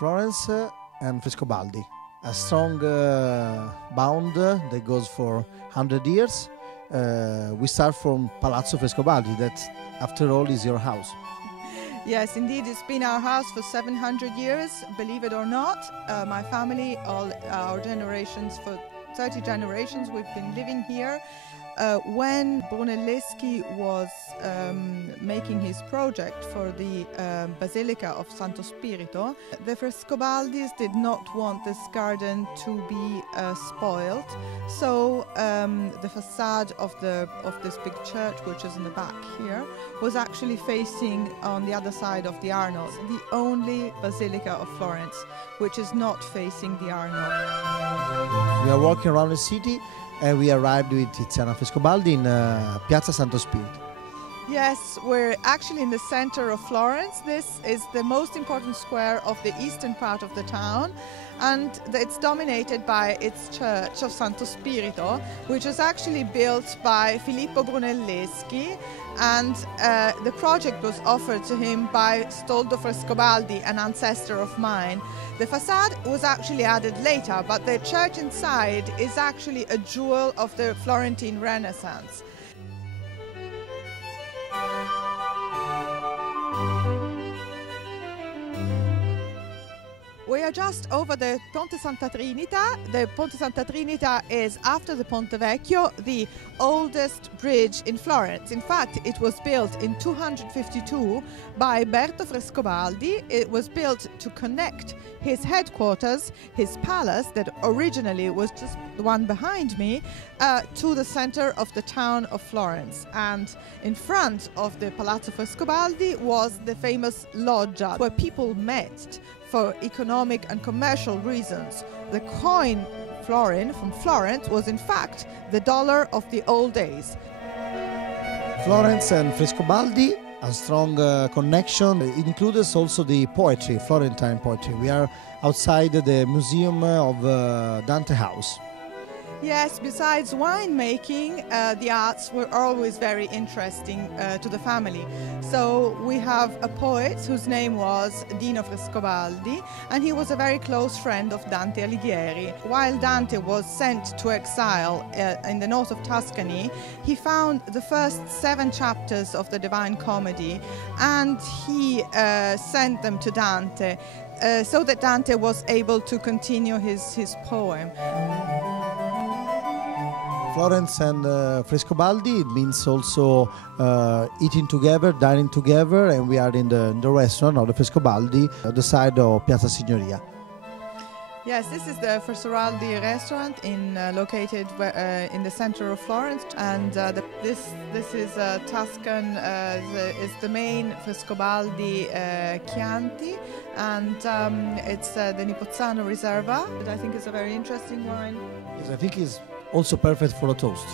Florence and Frescobaldi. A strong bond that goes for 100 years. We start from Palazzo Frescobaldi, that after all is your house. Yes, indeed, it's been our house for 700 years, believe it or not. My family, all our generations, for 30 generations, we've been living here. When Brunelleschi was making his project for the Basilica of Santo Spirito, the Frescobaldis did not want this garden to be spoiled, so the facade of this big church, which is in the back here, was actually facing on the other side of the Arno, the only Basilica of Florence which is not facing the Arno. We are walking around the city and we arrived with Tiziana Frescobaldi in Piazza Santo Spirito. Yes, we're actually in the center of Florence. This is the most important square of the eastern part of the town, and it's dominated by its church of Santo Spirito, which was actually built by Filippo Brunelleschi, and the project was offered to him by Stoldo Frescobaldi, an ancestor of mine. The facade was actually added later, but the church inside is actually a jewel of the Florentine Renaissance. We are just over the Ponte Santa Trinita. The Ponte Santa Trinita is, after the Ponte Vecchio, the oldest bridge in Florence. In fact, it was built in 252 by Berto Frescobaldi. It was built to connect his headquarters, his palace, that originally was just the one behind me, to the center of the town of Florence. And in front of the Palazzo Frescobaldi was the famous loggia, where people met for economic and commercial reasons. The coin florin from Florence was in fact the dollar of the old days. Florence and Frescobaldi, a strong connection. It includes also the poetry, Florentine poetry. We are outside the museum of Dante House. Yes, besides winemaking, the arts were always very interesting to the family. So we have a poet whose name was Dino Frescobaldi, and he was a very close friend of Dante Alighieri. While Dante was sent to exile in the north of Tuscany, he found the first 7 chapters of the Divine Comedy, and he sent them to Dante so that Dante was able to continue his poem. Florence and Frescobaldi, it means also eating together, dining together, and we are in the restaurant of the Frescobaldi at the side of Piazza Signoria. Yes, this is the Frescobaldi restaurant located in the center of Florence, and this is Tuscan, is the main Frescobaldi Chianti, and it's the Nipozzano Riserva, that I think is a very interesting wine. Yes, I think it's also perfect for a toast.